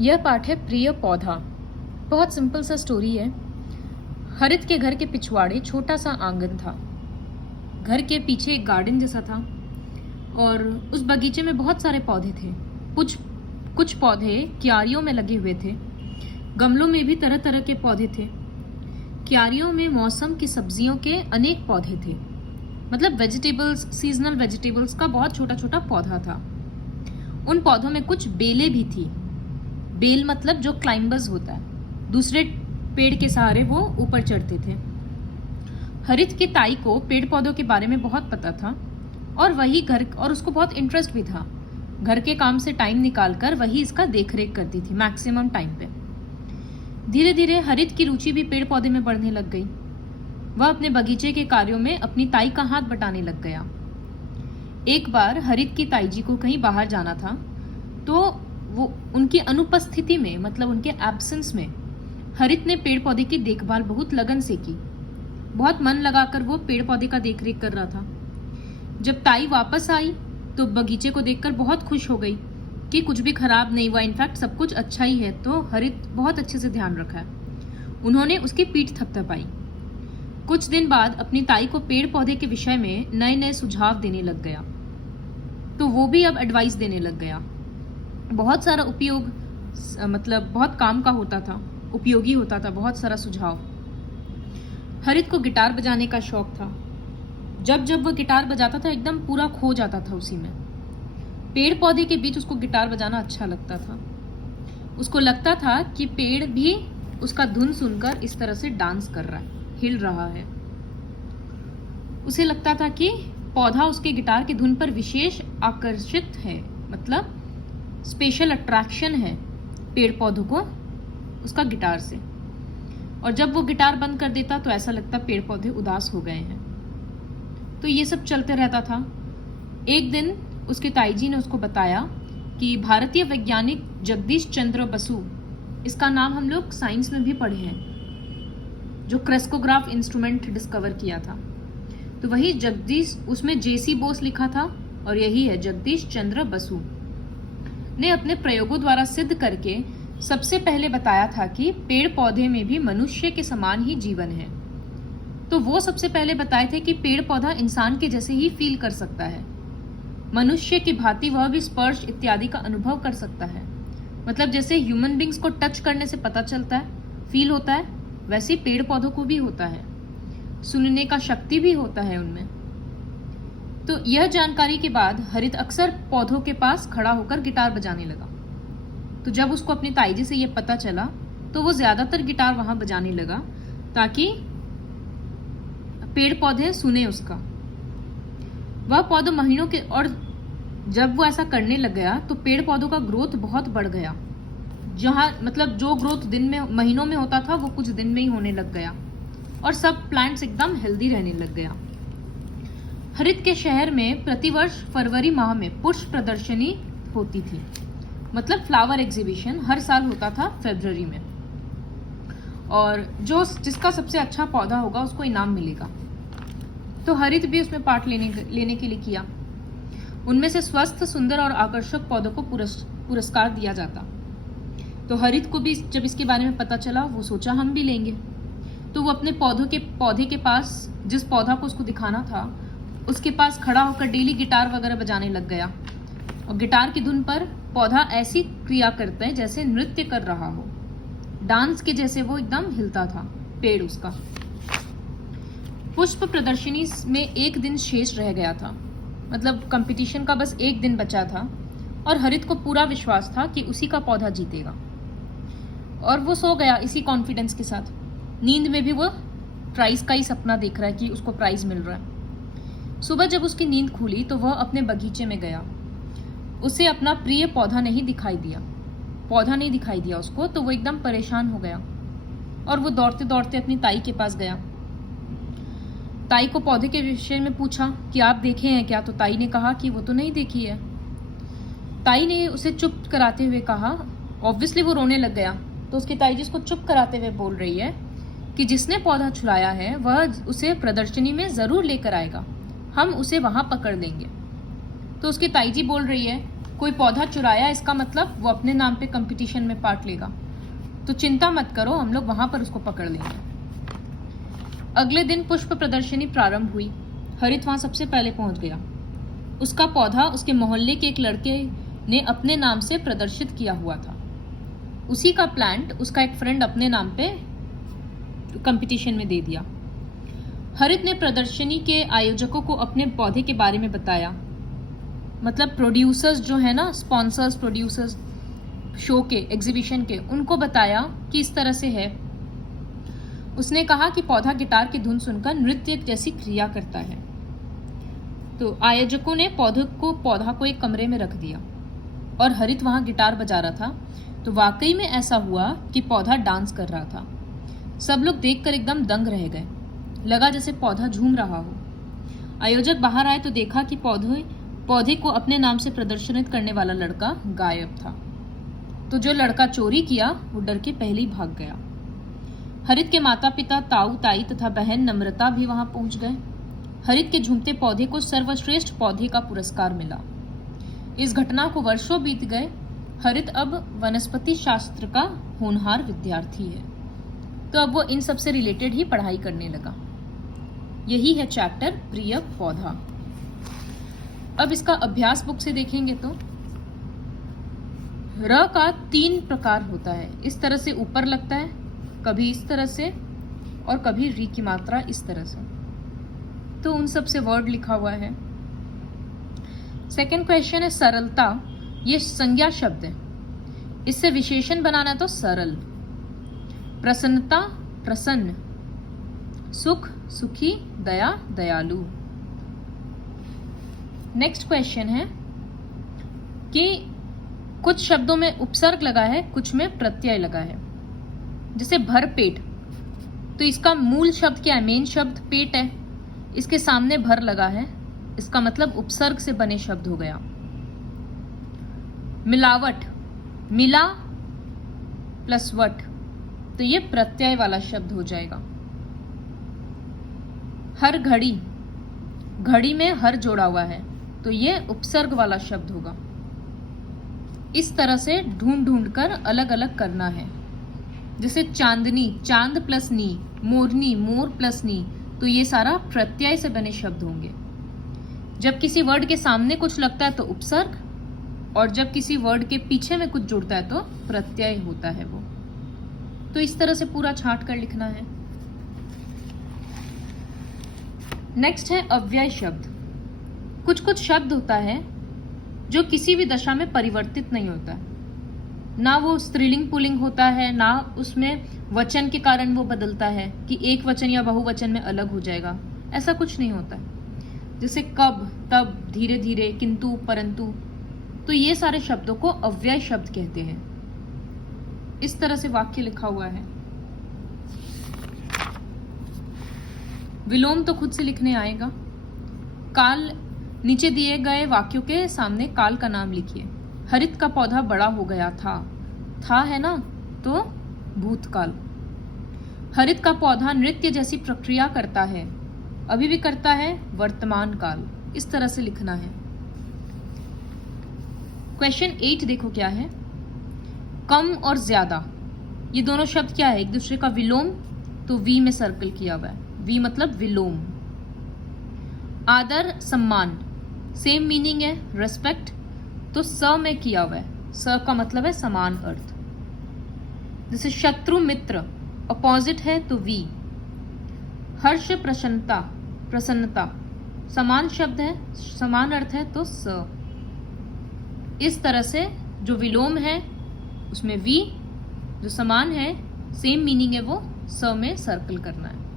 यह पाठ है प्रिय पौधा। बहुत सिंपल सा स्टोरी है। हरित के घर के पिछवाड़े छोटा सा आंगन था। घर के पीछे एक गार्डन जैसा था और उस बगीचे में बहुत सारे पौधे थे। कुछ पौधे क्यारियों में लगे हुए थे। गमलों में भी तरह तरह के पौधे थे। क्यारियों में मौसम की सब्जियों के अनेक पौधे थे, मतलब वेजिटेबल्स, सीजनल वेजिटेबल्स का बहुत छोटा छोटा पौधा था। उन पौधों में कुछ बेलें भी थी। बेल मतलब जो क्लाइंबर्स होता है, दूसरे पेड़ के सहारे वो ऊपर चढ़ते थे। हरित की ताई को पेड़ पौधों के बारे में बहुत पता था और उसको बहुत इंटरेस्ट भी था। घर के काम से टाइम निकालकर वही इसका देखरेख करती थी मैक्सिमम टाइम पे। धीरे धीरे हरित की रुचि भी पेड़ पौधे में बढ़ने लग गई। वह अपने बगीचे के कार्यों में अपनी ताई का हाथ बटाने लग गया। एक बार हरित की ताई जी को कहीं बाहर जाना था, तो वो उनकी अनुपस्थिति में, मतलब उनके एब्सेंस में, हरित ने पेड़ पौधे की देखभाल बहुत लगन से की। बहुत मन लगाकर वो पेड़ पौधे का देखरेख कर रहा था। जब ताई वापस आई तो बगीचे को देखकर बहुत खुश हो गई कि कुछ भी खराब नहीं हुआ, इनफैक्ट सब कुछ अच्छा ही है। तो हरित बहुत अच्छे से ध्यान रखा है। उन्होंने उसकी पीठ थपथपाई। कुछ दिन बाद अपनी ताई को पेड़ पौधे के विषय में नए नए सुझाव देने लग गया, तो वो भी अब एडवाइस देने लग गया। बहुत सारा मतलब बहुत काम का होता था, उपयोगी होता था, बहुत सारा सुझाव। हरित को गिटार बजाने का शौक था। जब जब वह गिटार बजाता था एकदम पूरा खो जाता था उसी में। पेड़ पौधे के बीच उसको गिटार बजाना अच्छा लगता था। उसको लगता था कि पेड़ भी उसका धुन सुनकर इस तरह से डांस कर रहा है, हिल रहा है। उसे लगता था कि पौधा उसके गिटार की धुन पर विशेष आकर्षित है, मतलब स्पेशल अट्रैक्शन है पेड़ पौधों को उसका गिटार से। और जब वो गिटार बंद कर देता तो ऐसा लगता पेड़ पौधे उदास हो गए हैं। तो ये सब चलते रहता था। एक दिन उसके ताई जी ने उसको बताया कि भारतीय वैज्ञानिक जगदीश चंद्र बसु, इसका नाम हम लोग साइंस में भी पढ़े हैं, जो क्रेस्कोग्राफ इंस्ट्रूमेंट डिस्कवर किया था। तो वही जगदीश, उसमें जेसी बोस लिखा था और यही है जगदीश चंद्र बसु ने अपने प्रयोगों द्वारा सिद्ध करके सबसे पहले बताया था कि पेड़ पौधे में भी मनुष्य के समान ही जीवन है। तो वो सबसे पहले बताए थे कि पेड़ पौधा इंसान के जैसे ही फील कर सकता है। मनुष्य की भांति वह भी स्पर्श इत्यादि का अनुभव कर सकता है। मतलब जैसे ह्यूमन बींग्स को टच करने से पता चलता है, फील होता है, वैसे पेड़ पौधों को भी होता है। सुनने का शक्ति भी होता है उनमें। तो यह जानकारी के बाद हरित अक्सर पौधों के पास खड़ा होकर गिटार बजाने लगा। तो जब उसको अपनी ताई जी से यह पता चला तो वो ज्यादातर गिटार वहां बजाने लगा ताकि पेड़ पौधे सुने उसका। वह पौधों महीनों के, और जब वो ऐसा करने लग गया तो पेड़ पौधों का ग्रोथ बहुत बढ़ गया। जहां मतलब जो ग्रोथ दिन में, महीनों में होता था, वो कुछ दिन में ही होने लग गया और सब प्लांट्स एकदम हेल्दी रहने लग गया। हरित के शहर में प्रतिवर्ष फरवरी माह में पुष्प प्रदर्शनी होती थी, मतलब फ्लावर एग्जीबिशन हर साल होता था फरवरी में। और जिसका सबसे अच्छा पौधा होगा उसको इनाम मिलेगा। तो हरित भी उसमें पार्ट लेने के लिए किया। उनमें से स्वस्थ, सुंदर और आकर्षक पौधों को पुरस्कार दिया जाता। तो हरित को भी जब इसके बारे में पता चला, वो सोचा हम भी लेंगे। तो वो अपने पौधे के पास, जिस पौधा को उसको दिखाना था, उसके पास खड़ा होकर डेली गिटार वगैरह बजाने लग गया। और गिटार की धुन पर पौधा ऐसी क्रिया करता है जैसे नृत्य कर रहा हो, डांस के जैसे वो एकदम हिलता था पेड़ उसका। पुष्प प्रदर्शनी में एक दिन शेष रह गया था, मतलब कंपटीशन का बस एक दिन बचा था और हरित को पूरा विश्वास था कि उसी का पौधा जीतेगा। और वो सो गया इसी कॉन्फिडेंस के साथ। नींद में भी वो प्राइज का ही सपना देख रहा है कि उसको प्राइज मिल रहा है। सुबह जब उसकी नींद खुली तो वह अपने बगीचे में गया। उसे अपना प्रिय पौधा नहीं दिखाई दिया उसको। तो वो एकदम परेशान हो गया और वो दौड़ते दौड़ते अपनी ताई के पास गया। ताई को पौधे के विषय में पूछा कि आप देखे हैं क्या? तो ताई ने कहा कि वो तो नहीं देखी है। ताई ने उसे चुप कराते हुए कहा, ऑब्वियसली वो रोने लग गया। तो उसकी ताई जी उसको चुप कराते हुए बोल रही है कि जिसने पौधा छुड़ाया है वह उसे प्रदर्शनी में जरूर लेकर आएगा, हम उसे वहां पकड़ लेंगे। तो उसकी ताई जी बोल रही है कोई पौधा चुराया, इसका मतलब वो अपने नाम पे कंपटीशन में पार्ट लेगा। तो चिंता मत करो, हम लोग वहां पर उसको पकड़ लेंगे। अगले दिन पुष्प प्रदर्शनी प्रारंभ हुई। हरित वहां सबसे पहले पहुंच गया। उसका पौधा उसके मोहल्ले के एक लड़के ने अपने नाम से प्रदर्शित किया हुआ था। उसी का प्लांट उसका एक फ्रेंड अपने नाम पे कंपटीशन में दे दिया। हरित ने प्रदर्शनी के आयोजकों को अपने पौधे के बारे में बताया, मतलब प्रोड्यूसर्स जो है ना, स्पॉन्सर्स, प्रोड्यूसर्स शो के, एग्जीबिशन के, उनको बताया कि इस तरह से है। उसने कहा कि पौधा गिटार की धुन सुनकर नृत्य जैसी क्रिया करता है। तो आयोजकों ने पौधा को एक कमरे में रख दिया और हरित वहां गिटार बजा रहा था। तो वाकई में ऐसा हुआ कि पौधा डांस कर रहा था। सब लोग देखकर एकदम दंग रह गए, लगा जैसे पौधा झूम रहा हो। आयोजक बाहर आए तो देखा कि पौधे को अपने नाम से प्रदर्शित करने वाला लड़का गायब था। तो जो लड़का चोरी किया वो डर के पहले ही भाग गया। हरित के माता पिता ताऊ ताई तथा बहन नम्रता भी वहां पहुंच गए। हरित के झूमते पौधे को सर्वश्रेष्ठ पौधे का पुरस्कार मिला। इस घटना को वर्षों बीत गए। हरित अब वनस्पति शास्त्र का होनहार विद्यार्थी है। तो अब वो इन सब से रिलेटेड ही पढ़ाई करने लगा। यही है चैप्टर प्रिय पौधा। अब इसका अभ्यास बुक से देखेंगे तो र का 3 प्रकार होता है। इस तरह से ऊपर लगता है, कभी इस तरह से, और कभी री की मात्रा इस तरह से। तो उन सब से वर्ड लिखा हुआ है। सेकंड क्वेश्चन है सरलता। ये संज्ञा शब्द है, इससे विशेषण बनाना तो सरल। प्रसन्नता, प्रसन्न। सुख, सुखी। दया, दयालु। नेक्स्ट क्वेश्चन है कि कुछ शब्दों में उपसर्ग लगा है, कुछ में प्रत्यय लगा है। जैसे भर पेट, तो इसका मूल शब्द क्या है? मेन शब्द पेट है, इसके सामने भर लगा है, इसका मतलब उपसर्ग से बने शब्द हो गया। मिलावट, मिला प्लस वट, तो ये प्रत्यय वाला शब्द हो जाएगा। हर घड़ी, घड़ी में हर जोड़ा हुआ है, तो ये उपसर्ग वाला शब्द होगा। इस तरह से ढूंढ ढूंढ कर अलग अलग करना है। जैसे चांदनी, चांद प्लस नी। मोरनी, मोर प्लस नी, तो ये सारा प्रत्यय से बने शब्द होंगे। जब किसी वर्ड के सामने कुछ लगता है तो उपसर्ग, और जब किसी वर्ड के पीछे में कुछ जुड़ता है तो प्रत्यय होता है वो। तो इस तरह से पूरा छांट कर लिखना है। नेक्स्ट है अव्यय शब्द। कुछ कुछ शब्द होता है जो किसी भी दशा में परिवर्तित नहीं होता है, ना वो स्त्रीलिंग पुल्लिंग होता है, ना उसमें वचन के कारण वो बदलता है कि एक वचन या बहुवचन में अलग हो जाएगा, ऐसा कुछ नहीं होता है। जैसे कब, तब, धीरे धीरे, किंतु, परंतु, तो ये सारे शब्दों को अव्यय शब्द कहते हैं। इस तरह से वाक्य लिखा हुआ है। विलोम तो खुद से लिखने आएगा। काल, नीचे दिए गए वाक्यों के सामने काल का नाम लिखिए। हरित का पौधा बड़ा हो गया था है ना, तो भूतकाल। हरित का पौधा नृत्य जैसी प्रक्रिया करता है, अभी भी करता है, वर्तमान काल। इस तरह से लिखना है। क्वेश्चन 8 देखो क्या है। कम और ज्यादा, ये दोनों शब्द क्या है? एक दूसरे का विलोम, तो वी में सर्कल किया हुआ है। वी मतलब विलोम। आदर, सम्मान, सेम मीनिंग है, रेस्पेक्ट, तो स में किया हुआ है। स का मतलब है समान अर्थ। जैसे शत्रु, मित्र, अपोजिट है तो वी। हर्ष, प्रसन्नता, प्रसन्नता, समान शब्द है, समान अर्थ है तो स। इस तरह से जो विलोम है उसमें वी, जो समान है, सेम मीनिंग है, वो स में सर्कल करना है।